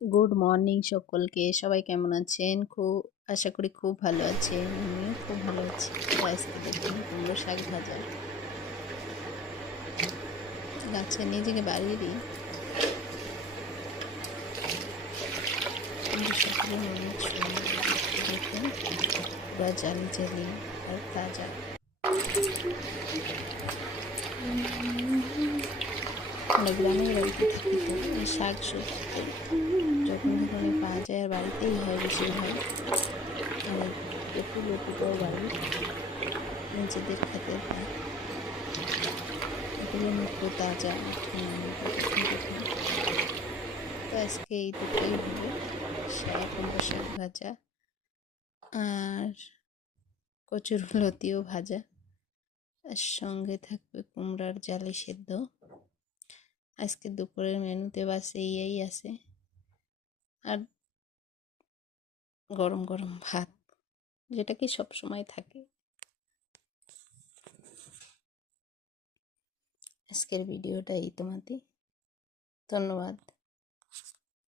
Good morning সকলকে। সবাই কেমন আছেন? আশা করি খুব ভালো আছেন। আমিও খুব ভালো আছি। তো আজকে দেখুন কুমড়ো শাক ভাজা গাছে নিজেকে বাড়িরই কুমড়ো শাকগুলো অনেক সুন্দর দেখতে, দেখুন পুরা জালি জালি আর তাজা। আমরা গ্রামের বাড়িতে থাকি, তো এই শাক সবজি যখন তখনই পাওয়া যায় আর বাড়িতেই হয় বেশিরভাগ। অনেক একটু লতিকাও বাড়ি, নিজেদের ক্ষেতের পায়। এগুলো নিত্য তাজা, খাওয়ানোর যখন তখন। তো আজকে এই দুটোই হবে, কুমড়ো শাক ভাজা আর কচুরলতিও ভাজা, আর সঙ্গে থাকবে কুমড়ার জালি সেদ্ধ। আজকে দুপুরের মেনুতে বাস এই আছে, আর গরম গরম ভাত, যেটা কি সবসময় থাকে। আজকের ভিডিওটা এই তোমাদের, ধন্যবাদ।